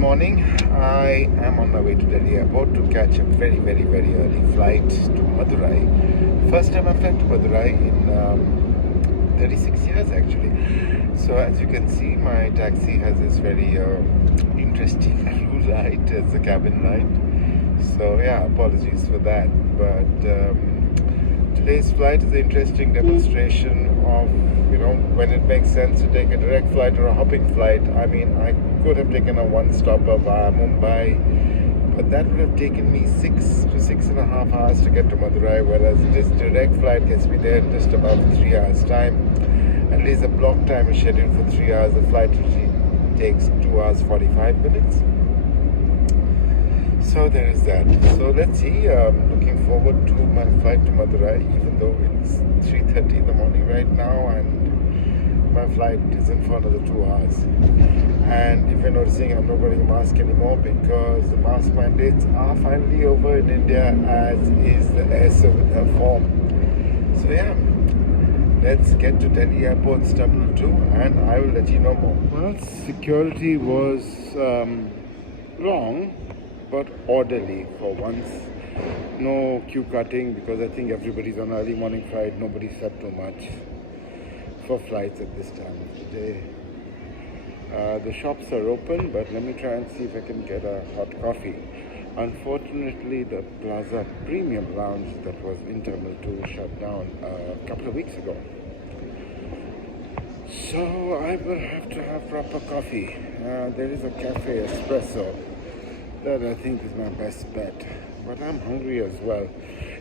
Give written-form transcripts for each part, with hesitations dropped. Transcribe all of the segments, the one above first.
morning. I am on my way to Delhi airport to catch a very, very, very early flight to Madurai. First time I've flown to Madurai in 36 years actually. So as you can see, my taxi has this very interesting blue light as the cabin light. So yeah, apologies for that. But today's flight is an interesting demonstration of, when it makes sense to take a direct flight or a hopping flight. I mean, I could have taken a one-stopper via Mumbai, but that would have taken me 6 to 6.5 hours to get to Madurai, whereas this direct flight gets me there in just about 3 hours' time. At least the block time is scheduled for 3 hours. The flight usually takes 2 hours 45 minutes. So there is that. So let's see. Looking forward to my flight to Madurai, even though it's 3:30 in the morning right now, and my flight isn't for another 2 hours. And if you're noticing, I'm not wearing a mask anymore because the mask mandates are finally over in India, as is the ASO with her form. So yeah, let's get to Delhi Airport Terminal 2 and I will let you know more. Well, security was wrong, but orderly for once. No queue cutting because I think everybody's on early morning flight. Nobody slept too much for flights at this time of the day. The shops are open, but let me try and see if I can get a hot coffee. Unfortunately, the Plaza Premium Lounge that was in Terminal 2 shut down a couple of weeks ago. So I will have to have proper coffee. There is a cafe espresso that I think is my best bet. But I'm hungry as well.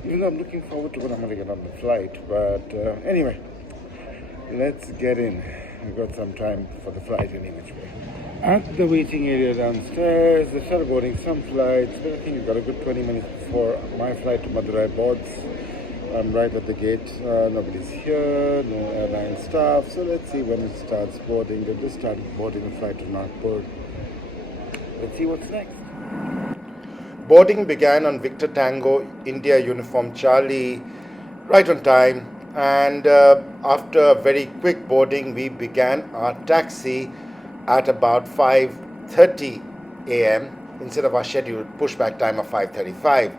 Even though I'm looking forward to when I'm going to get on the flight. But anyway, let's get in. We've got some time for the flight any which way. At the waiting area downstairs, they started boarding some flights, but I think we've got a good 20 minutes before my flight to Madurai boards. I'm right at the gate. Nobody's here, no airline staff. So let's see when it starts boarding. They've just started boarding the flight to Nagpur. Let's see what's next. Boarding began on Victor Tango, India Uniform Charlie, right on time. And after a very quick boarding, we began our taxi at about 5:30 a.m. instead of our scheduled pushback time of 5:35.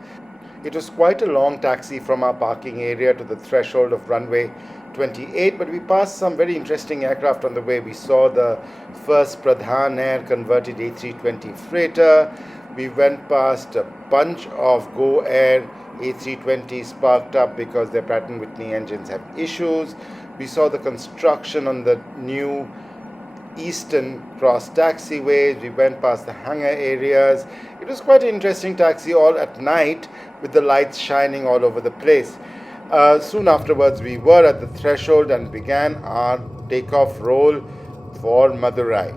It was quite a long taxi from our parking area to the threshold of runway 28, but we passed some very interesting aircraft on the way. We saw the first Pradhan Air converted A320 freighter. We went past a bunch of Go Air A320s parked up because their Pratt & Whitney engines have issues. We saw the construction on the new Eastern Cross taxiways. We went past the hangar areas. It was quite an interesting taxi all at night with the lights shining all over the place. Soon afterwards, we were at the threshold and began our takeoff roll for Madurai.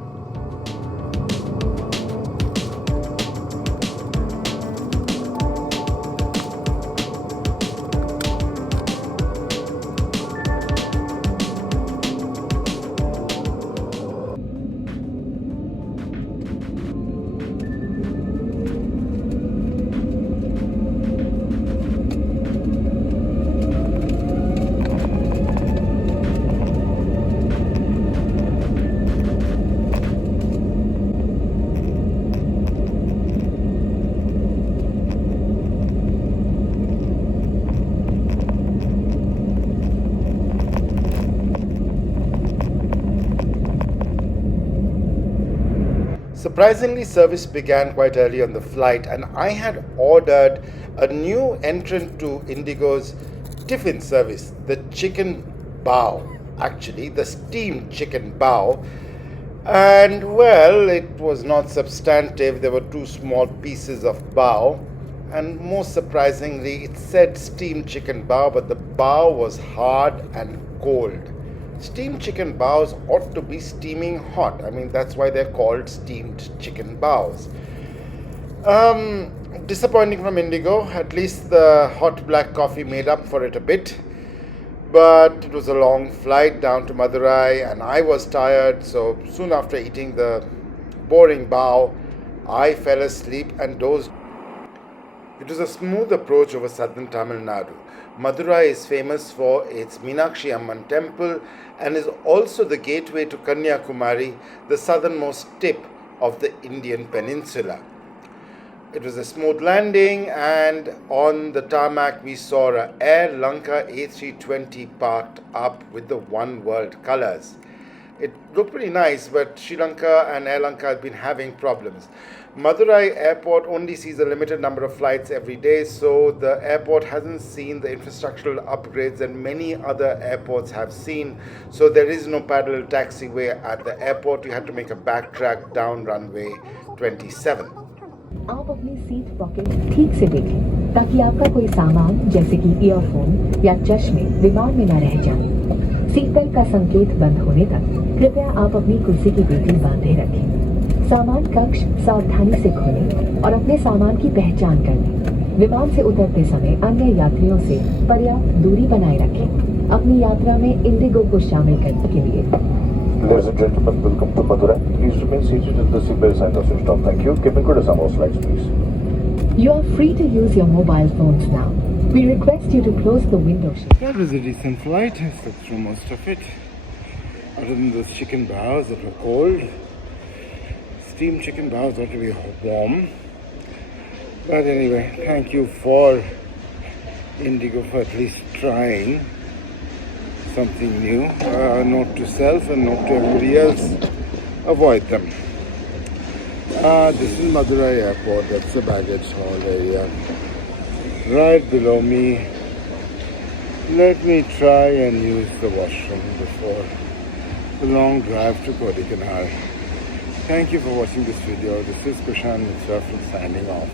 Surprisingly, service began quite early on the flight, and I had ordered a new entrant to Indigo's Tiffin service, the Chicken Bao, actually, the steamed Chicken Bao. And well, it was not substantive. There were 2 small pieces of bao, and most surprisingly, it said steamed chicken bao, but the bao was hard and cold. Steamed chicken baos ought to be steaming hot. I mean, that's why they're called steamed chicken baos. Disappointing from Indigo. At least the hot black coffee made up for it a bit. But it was a long flight down to Madurai and I was tired. So soon after eating the boring bao, I fell asleep and dozed. It was a smooth approach over southern Tamil Nadu. Madurai is famous for its Meenakshi Amman temple and is also the gateway to Kanyakumari, the southernmost tip of the Indian peninsula. It was a smooth landing, and on the tarmac we saw a Air Lanka A320 parked up with the One World colors. It looked pretty nice, but Sri Lanka and Air Lanka have been having problems. Madurai airport only sees a limited number of flights every day, so the airport hasn't seen the infrastructural upgrades that many other airports have seen. So there is no parallel taxiway at the airport. You have to make a backtrack down runway 27. आप अपनी seat pocket ठीक से देखें ताकि आपका कोई सामान जैसे कि ईयरफोन या चश्मे विमान में न रह जाए। सीट बेल्ट का संकेत बंद होने तक कृपया आप अपनी कुर्सी की पेटी बांधे रखें। सामान कक्ष सावधानी से खोलें और अपने सामान की पहचान कर लें। विमान से उतरते समय अन्य यात्रियों से पर्याप्त दूरी बनाए रखें। अपनी यात्रा में इंडिगो को शामिल करने के लिए Ladies and gentlemen, welcome to Madurai. Please remain seated till the seatbelt signs are switched off. Thank you. Cabin crew disarm all flights, please. You are free to use your mobile phones now. We request you to close the window shade. That was a decent flight. I slept through most of it. Other than those chicken baos that were cold. Steamed chicken baos ought to be warm. But anyway, thank you for Indigo for at least trying something new. Note to self and note to everybody else, avoid them. This is Madurai airport. That's the baggage hall area right below me. Let me try and use the washroom before the long drive to Kodaikanal. Thank you for watching this video. This is Kushan Mitra from signing off.